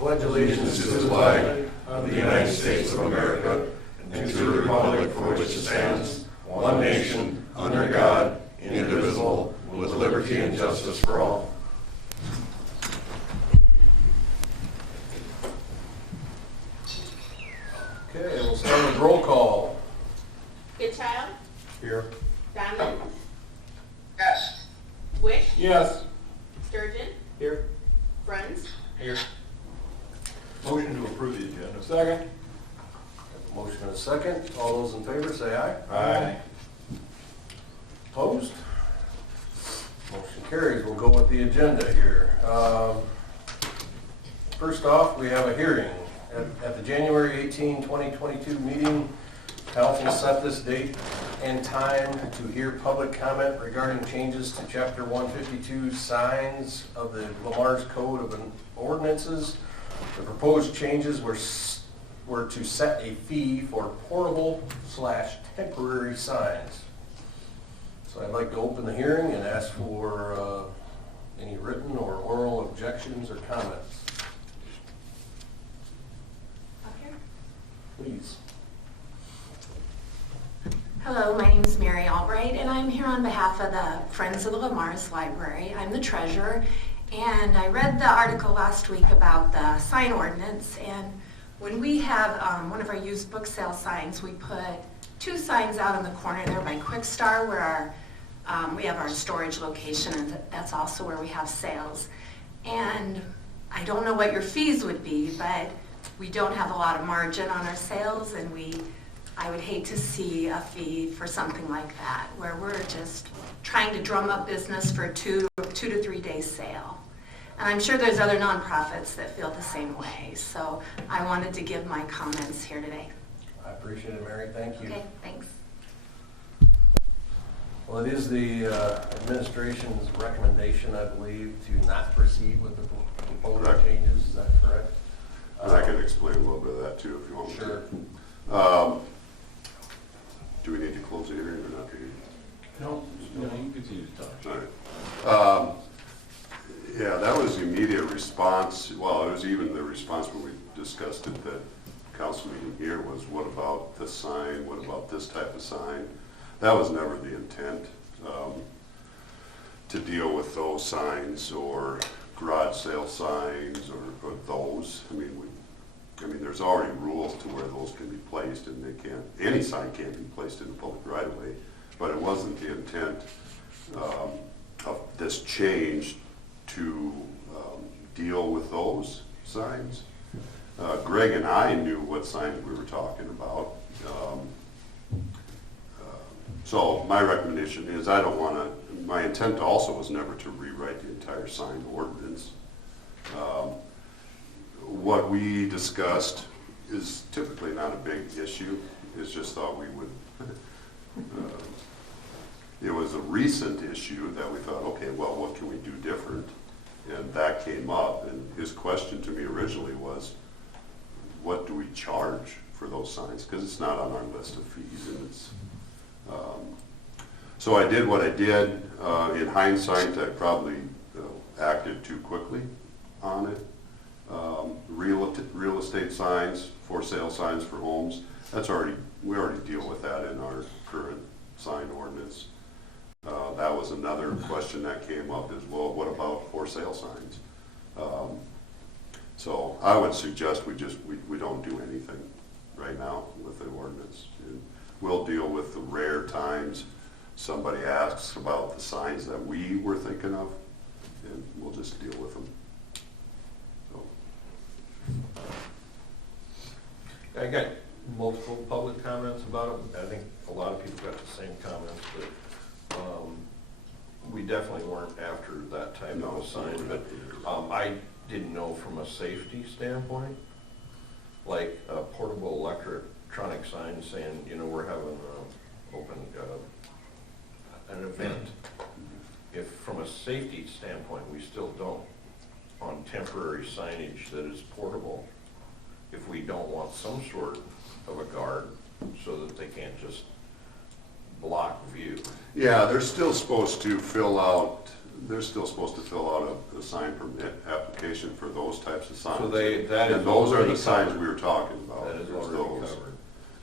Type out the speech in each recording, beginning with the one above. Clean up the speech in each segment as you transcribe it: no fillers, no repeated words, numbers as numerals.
pledge allegiance to the flag of the United States of America and to the republic for which it stands, one nation, under God, indivisible, with liberty and justice for all. Okay, we'll start with roll call. Goodchild? Here. Diamond? Yes. Wish? Yes. Sturgeon? Here. Friends? Here. Motion to approve the agenda. Second. Motion and a second. All those in favor say aye. Aye. Opposed? Motion carries. We'll go with the agenda here. First off, we have a hearing. At the January 18, 2022 meeting, council set this date and time to hear public comment regarding changes to Chapter 152 signs of the Lamar's Code of Ordinances. The proposed changes were to set a fee for portable/temporary signs. So I'd like to open the hearing and ask for any written or oral objections or comments. Please. Hello, my name is Mary Albright, and I'm here on behalf of the Friends of the Lamar's Library. I'm the treasurer, and I read the article last week about the sign ordinance, and when we have one of our used book sale signs, we put two signs out in the corner there by Quick Star where we have our storage location, and that's also where we have sales. And I don't know what your fees would be, but we don't have a lot of margin on our sales, and I would hate to see a fee for something like that, where we're just trying to drum up business for a 2 to 3 day sale. And I'm sure there's other nonprofits that feel the same way. So I wanted to give my comments here today. I appreciate it, Mary. Thank you. Okay, thanks. Well, it is the administration's recommendation, I believe, to not proceed with the proposed Correct. changes. Is that correct? And I can explain a little bit of that too, if you want me to. Sure. Do we need to close the hearing or not? No, No, you can continue to talk. All right. Yeah, that was the immediate response. Well, it was even the response when we discussed it, that council meeting here was, what about this sign? What about this type of sign? That was never the intent, to deal with those signs or garage sale signs or those. I mean, there's already rules to where those can be placed, and any sign can't be placed in the public right of way. But it wasn't the intent of this change to deal with those signs. Greg and I knew what signs we were talking about. So my recommendation is, my intent also was never to rewrite the entire sign ordinance. What we discussed is typically not a big issue. It's just thought we would, it was a recent issue that we thought, okay, well, what can we do different? And that came up, and his question to me originally was, what do we charge for those signs? Because it's not on our list of fees, and it's, so I did what I did. In hindsight, I probably acted too quickly on it. Real estate signs, for sale signs for homes, we already deal with that in our current sign ordinance. That was another question that came up, is, well, what about for sale signs? So I would suggest we don't do anything right now with the ordinance. And we'll deal with the rare times somebody asks about the signs that we were thinking of, and we'll just deal with them. So. I got multiple public comments about it. I think a lot of people got the same comments, but we definitely weren't after that type of a sign. But I didn't know from a safety standpoint, like a portable electronic sign saying, we're having an event. If from a safety standpoint, we still don't, on temporary signage that is portable, if we don't want some sort of a guard so that they can't just block view. Yeah, they're still supposed to fill out a sign permit application. information for those types of signs. So that is And those are already the signs covered. we were talking about. That is There's already those. covered.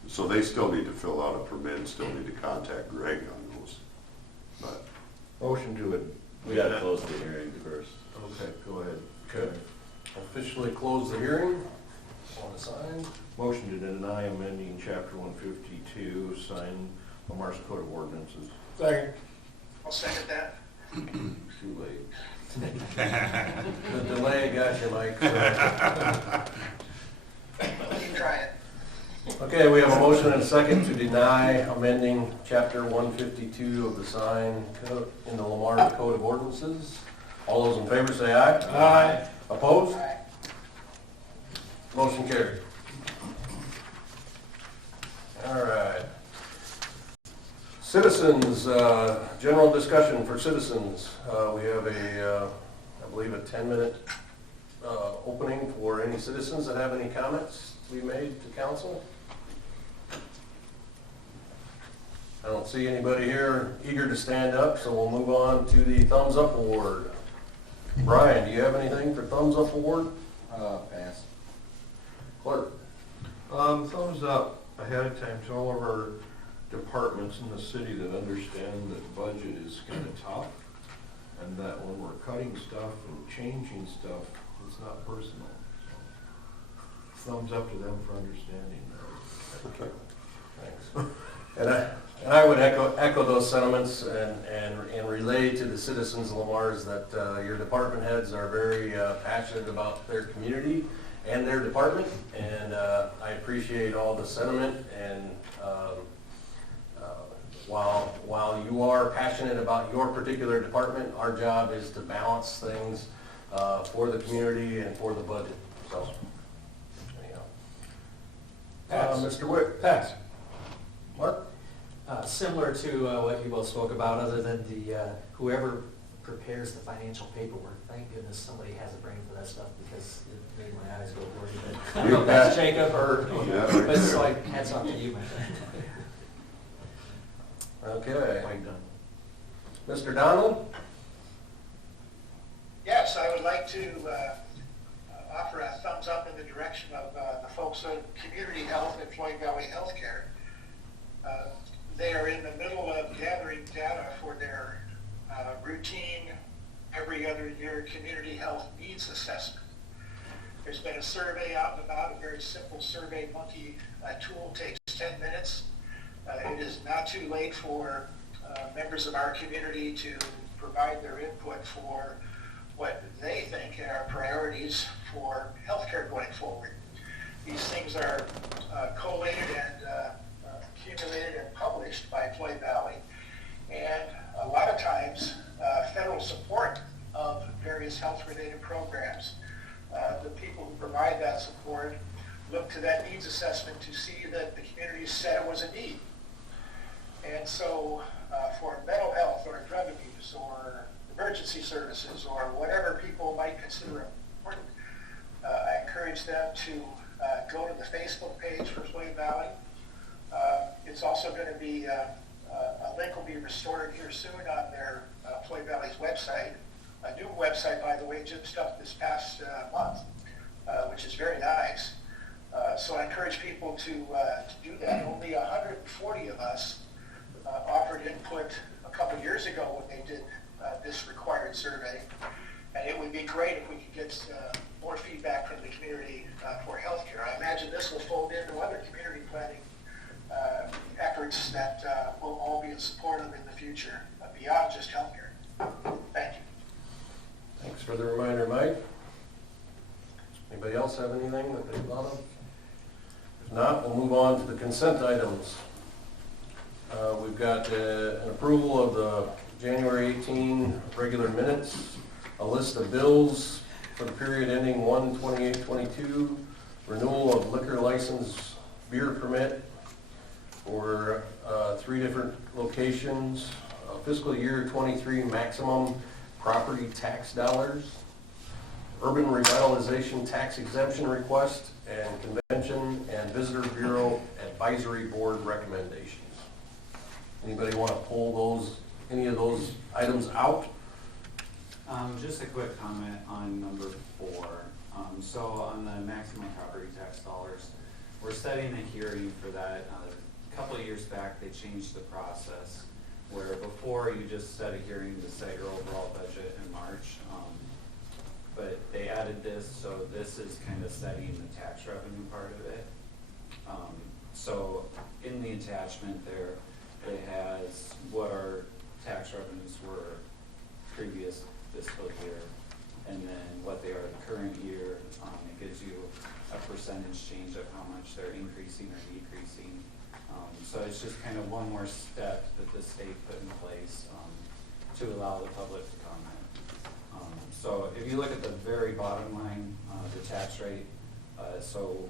So they still need to fill out a permit, still need to contact Greg on those. But Motion to it. We gotta close the hearing first. Okay, go ahead. Okay. Officially close the hearing on the sign. Motion to deny amending chapter 152, sign Lamar's Code of Ordinances. Second. I'll second that. Too late. The delay got you, Mike. You try it. Okay, we have a motion and a second to deny amending chapter 152 of the sign code in the Lamar Code of Ordinances. All those in favor say aye. Aye. Opposed? Aye. Motion carried. All right. Citizens, general discussion for citizens. We have I believe a 10-minute opening for any citizens that have any comments to be made to council. I don't see anybody here eager to stand up, so we'll move on to the Thumbs Up Award. Brian, do you have anything for Thumbs Up Award? Pass. Clerk? Thumbs up ahead of time to all of our departments in the city that understand that budget is kind of tough, and that when we're cutting stuff and changing stuff, it's not personal. So, thumbs up to them for understanding that. Thanks. And I would echo those sentiments and relay to the citizens of Lamar's that your department heads are very passionate about their community and their department, and I appreciate all the sentiment. And while you are passionate about your particular department, our job is to balance things for the community and for the budget. So, anyhow. Pass. Mr. Wick? Pass. Mark? Similar to what you both spoke about, other than the whoever prepares the financial paperwork, thank goodness somebody has a brain for that stuff, because it made my eyes go blurry. But I don't know if that's Jacob or, Yeah, right but it's there. like, hats off to you, my friend. Okay. Quite done. Mr. Donald? Yes, I would like to offer a thumbs up in the direction of the folks at Community Health and Floyd Valley Healthcare. They are in the middle of gathering data for their routine, every other year community health needs assessment. There's been a survey out and about, a very simple survey monkey tool, takes 10 minutes. It is not too late for members of our community to provide their input for what they think are priorities for healthcare going forward. These things are collated and accumulated and published by Floyd Valley, and a lot of times federal support of various health-related programs. The people who provide that support look to that needs assessment to see that the community said it was a need. And so for mental health or drug abuse or emergency services or whatever people might consider important, I encourage them to go to the Facebook page for Floyd Valley. It's also going to be, a link will be restored here soon on their Floyd Valley's website. A new website, by the way, just up this past month, which is very nice. So I encourage people to do that. Only 140 of us offered input a couple years ago when they did this required survey. And it would be great if we could get more feedback from the community for healthcare. I imagine this will fold into other community planning efforts that will all be in support of in the future, beyond just healthcare. Thank you. Thanks for the reminder, Mike. Anybody else have anything that they thought of? If not, we'll move on to the consent items. We've got an approval of the January 18 regular minutes, a list of bills for the period ending 1/28/22, renewal of liquor license beer permit for 3 different locations, fiscal year 23 maximum property tax dollars, urban revitalization tax exemption request, and convention and visitor bureau advisory board recommendations. Anybody want to pull any of those items out? Just a quick comment on number 4. So on the maximum property tax dollars, we're setting a hearing for that. A couple of years back, they changed the process where before you just set a hearing to set your overall budget in March. But they added this, so this is kind of setting the tax revenue part of it. So in the attachment there, it has what our tax revenues were previous fiscal year, and then what they are the current year. It gives you a percentage change of how much they're increasing or decreasing. So it's just kind of one more step that the state put in place to allow the public to comment. So if you look at the very bottom line, the tax rate, so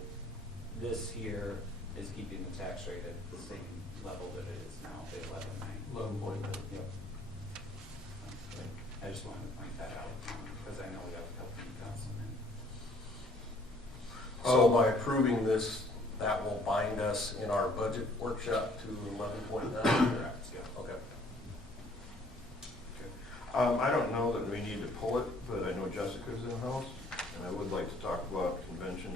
this here is keeping the tax rate at the same level that it is now, the 11.9. 11.9. Yep. I just wanted to point that out because I know we have a couple of councilmen. So by approving this, that will bind us in our budget workshop to 11.9? Correct, yeah. Okay. I don't know that we need to pull it, but I know Jessica's in-house, and I would like to talk about convention,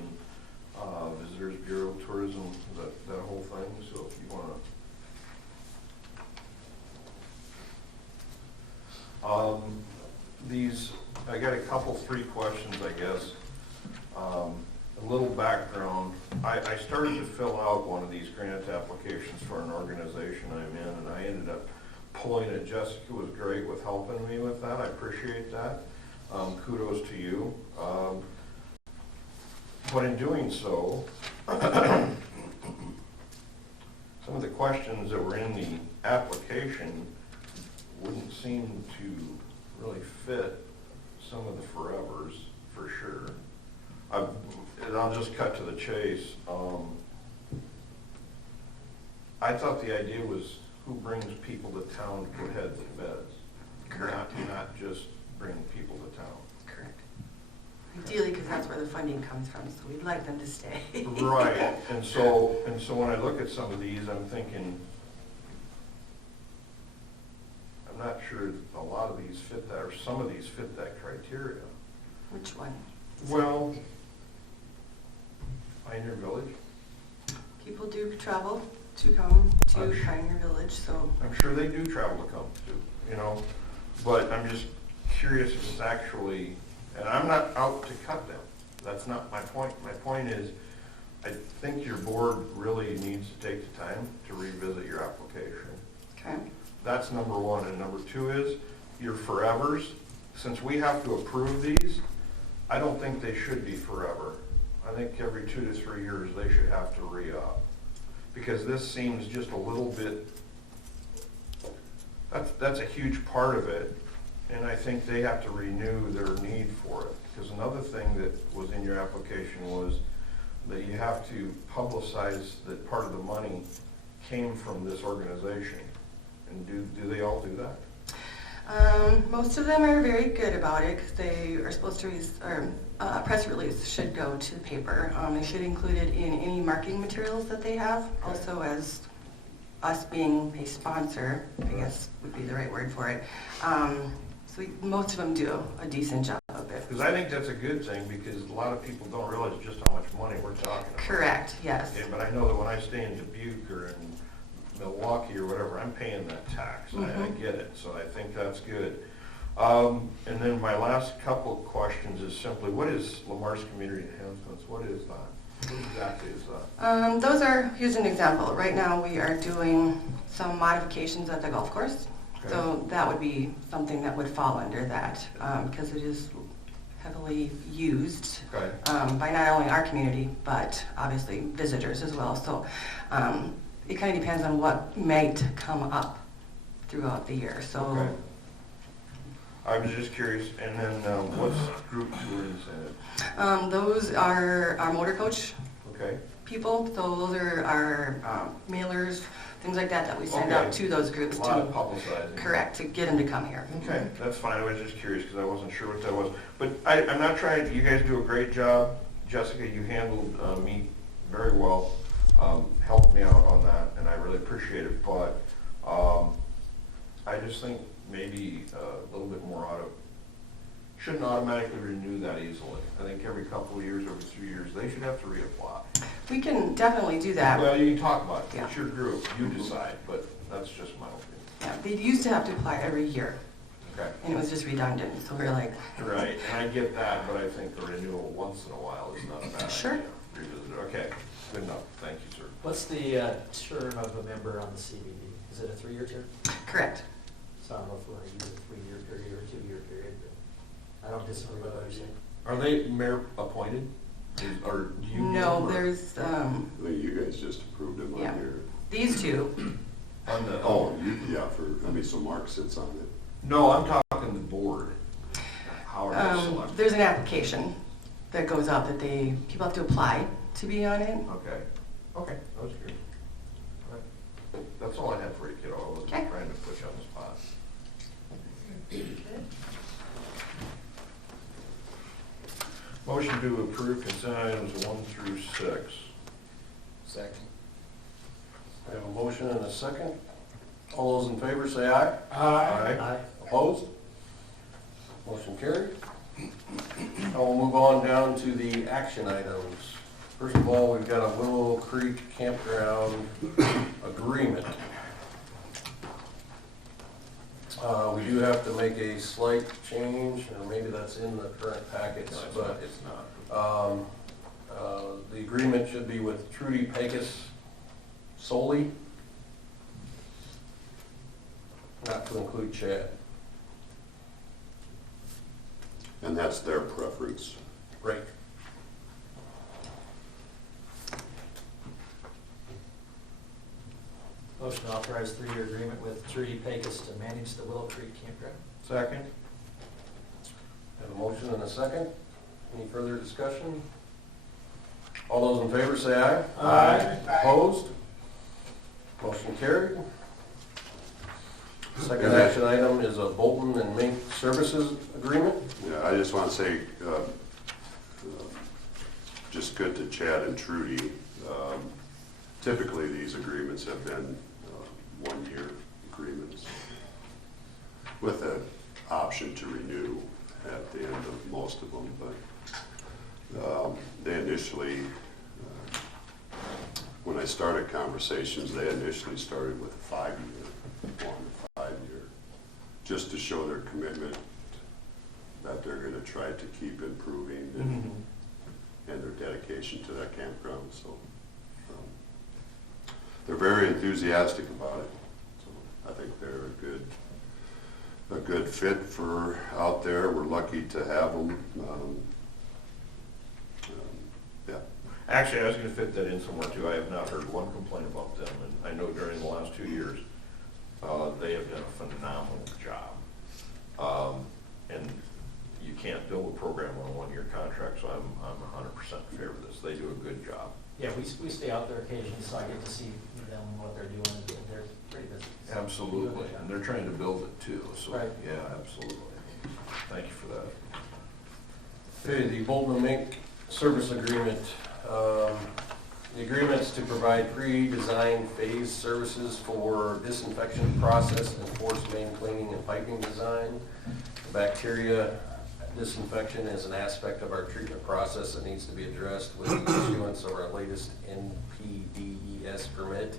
visitors bureau, tourism, that whole thing, so if you wanna. I got a couple, 3 questions, I guess. A little background. I started to fill out one of these grant applications for an organization I'm in, and I ended up pulling it. Jessica was great with helping me with that. I appreciate that. Kudos to you. But in doing so, some of the questions that were in the application wouldn't seem to really fit some of the forevers, for sure. And I'll just cut to the chase. I thought the idea was who brings people to town to put heads in beds. Correct. Not just bring people to town. Correct. Ideally, because that's where the funding comes from, so we'd like them to stay. Right, and so when I look at some of these, I'm thinking, I'm not sure a lot of these fit that, or some of these fit that criteria. Which one? Well, Pioneer Village, People do travel to come to I'm sure. Pioneer Village, so I'm sure they do travel to come to, but I'm just curious if it's actually, and I'm not out to cut them. That's not my point. My point is, I think your board really needs to take the time to revisit your application. okay. That's number one. And number 2 is your forevers. Since we have to approve these, I don't think they should be forever. I think every 2 to 3 years they should have to re-up. Because this seems just a little bit, that's a huge part of it. And I think they have to renew their need for it. Because another thing that was in your application was that you have to publicize that part of the money came from this organization. And do they all do that? Most of them are very good about it, because they are supposed to, a press release should go to the paper. They should include it in any marketing materials that they have, also as us being a sponsor, I guess would be the right word for it. So most of them do a decent job of it. Because I think that's a good thing, because a lot of people don't realize just how much money we're talking about. Correct, yes. Okay, but I know that when I stay in Dubuque or in Milwaukee or whatever, I'm paying that tax. I get it, so I think that's good. And then my last couple of questions is simply, what is Lamar's Community Enhancements? What is that? What exactly is that? Those are, here's an example. Right now we are doing some modifications at the golf course. Okay. So that would be something that would fall under that, because it is heavily used Okay. by not only our community, but obviously visitors as well. So it kind of depends on what might come up throughout the year. So Okay. I was just curious, and then what's group tour incentive? those are our motor coach Okay. people. So those are our mailers, things like that we send Okay. out to those groups A lot of to, publicizing. correct, to get them to come here. Okay, that's fine. I was just curious because I wasn't sure what that was. But I'm not trying, you guys do a great job. Jessica, you handled me very well, helped me out on that, and I really appreciate it. But I just think maybe a little bit more ought to shouldn't automatically renew that easily. I think every couple of years, every 3 years, they should have to reapply. We can definitely do that. Well, you can talk about it, Yeah. it's your group, you decide, but that's just my opinion. Yeah, they used to have to apply every year, Okay. and it was just redundant, so we're like, Right, and I get that, but I think the renewal once in a while is not a bad idea. Sure. Revisit it. Okay, good enough, thank you, sir. What's the term of a member on the CBD? Is it a 3-year term? correct. So I don't know if we want to use a 3-year period or a 2-year period, but I don't disagree with what you're saying. Are they mayor appointed? Or do you? No, or- there's, I think you guys just approved them Yeah. on your, these two. On the, oh, yeah, so Mark sits on it. no, I'm talking the board. How are they selected? There's an application that goes out that people have to apply to be on it. Okay, okay, that was good. All right. That's all I had for you, kiddo, I wasn't Okay. trying to put you on the spot. Motion to approve consent items 1 through 6. Second. We have a motion and a second. All those in favor say aye. Aye. Opposed? Motion carried. Now we'll move on down to the action items. First of all, we've got a Willow Creek Campground agreement. We do have to make a slight change, or maybe that's in the current packets, but It's not. the agreement should be with Trudy Pecos solely, not to include Chad. And that's their preference. Right. Motion to authorize 3-year agreement with Trudy Pecos to manage the Willow Creek Campground. Second? Have a motion and a second. Any further discussion? All those in favor say aye. Aye. Opposed? Motion carried. Second And that- action item is a Bolton and Menk services agreement. Yeah, I just want to say, just good to Chad and Trudy. Typically, these agreements have been 1-year agreements with an option to renew at the end of most of them, but they initially, when I started conversations, they initially started with a 5-year, 1 to 5-year, just to show their commitment that they're going to try to keep improving and their dedication to that campground. So they're very enthusiastic about it. So I think they're a good fit for out there. We're lucky to have them. Yeah. Actually, I was gonna fit that in somewhere too. I have not heard one complaint about them, and I know during the last 2 years, they have done a phenomenal job. And you can't build a program on a 1-year contract, so I'm 100% in favor of this. They do a good job. Yeah, we stay out there occasionally, so I get to see them, what they're doing, and they're pretty busy. Absolutely, and they're trying to build it too, so, Right. yeah, absolutely. Thank you for that. Okay, the Bolton and Menk service agreement. The agreement's to provide pre-designed phase services for disinfection process and Forcemain Cleaning and piping design. Bacteria disinfection is an aspect of our treatment process that needs to be addressed with the issuance of our latest NPDES permit.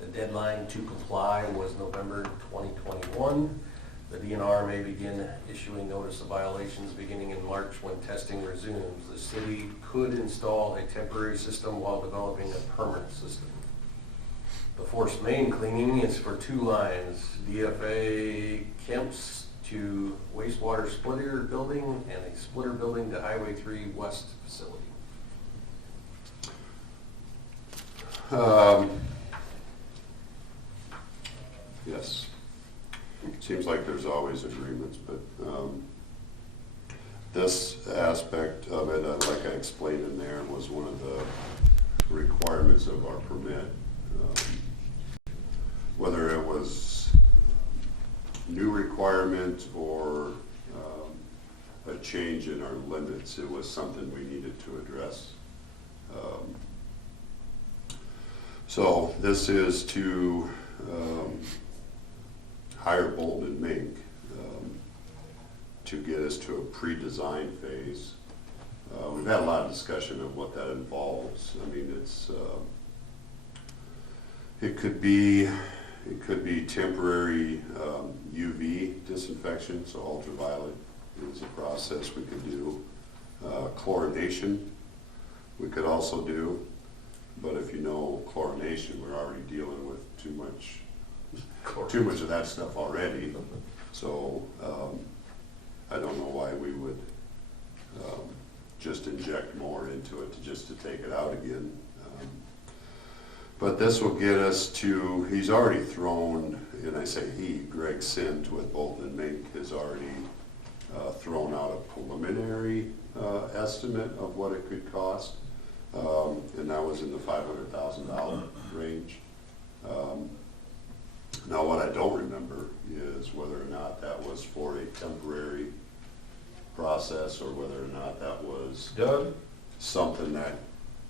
The deadline to comply was November 2021. The DNR may begin issuing notice of violations beginning in March when testing resumes. The city could install a temporary system while developing a permanent system. The Forcemain Cleaning is for 2 lines, DFA Kemp's to Wastewater Splitter Building and a splitter building to Highway 3 West facility. Yes. Seems like there's always agreements, but this aspect of it, like I explained in there, was one of the requirements of our permit. Whether it was new requirement or a change in our limits, it was something we needed to address. So this is to hire Bolton and Menk. to get us to a pre-design phase. We've had a lot of discussion of what that involves. I mean, it could be temporary UV disinfection, so ultraviolet is a process we could do. Chlorination we could also do, but if you know chlorination, we're already dealing with too much of that stuff already. So I don't know why we would just inject more into it to take it out again. But this will get us to, he's already thrown, and I say he, Greg Sint with Bolton and Menk has already thrown out a preliminary estimate of what it could cost. And that was in the $500,000 range. Now what I don't remember is whether or not that was for a temporary process or whether or not that was Doug? something that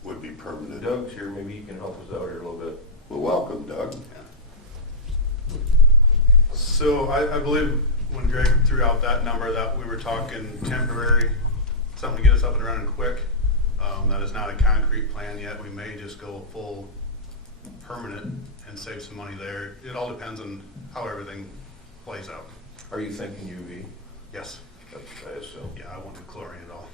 would be permanent. Doug's here, maybe he can help us out here a little bit. Well, welcome, Doug. So I believe when Greg threw out that number that we were talking temporary, something to get us up and running quick. That is not a concrete plan yet. We may just go full permanent and save some money there. It all depends on how everything plays out. Are you thinking UV? Yes. That's, I assume. Yeah, I won't do chlorine at all.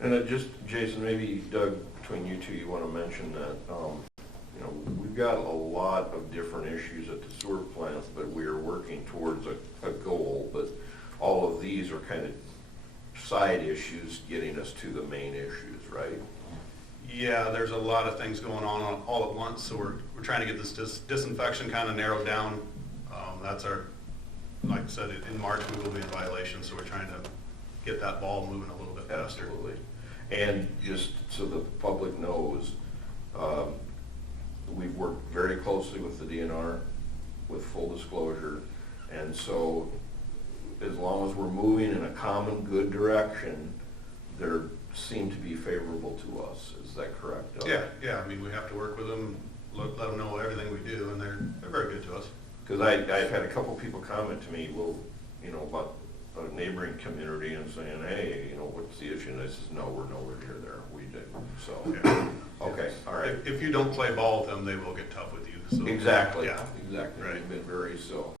And just, Jason, maybe Doug, between you two, you want to mention that, you know, we've got a lot of different issues at the sewer plant, but we are working towards a goal, but all of these are kind of side issues getting us to the main issues, right? Yeah, there's a lot of things going on all at once, so we're trying to get this disinfection kind of narrowed down. That's our, like I said, in March we will be in violation, so we're trying to get that ball moving a little bit faster. Absolutely. And just so the public knows, we've worked very closely with the DNR, with full disclosure, and so as long as we're moving in a common good direction, they seem to be favorable to us. Is that correct, Doug? Yeah. I mean, we have to work with them, let them know everything we do, and they're very good to us. Because I've had a couple people comment to me, well, you know, about a neighboring community and saying, hey, you know, what's the issue? And I says, no, we're nowhere near there. We do. So, Yeah. okay, all right. If you don't play ball with them, they will get tough with you. So, Exactly. Yeah. Exactly. Right. They've been very so.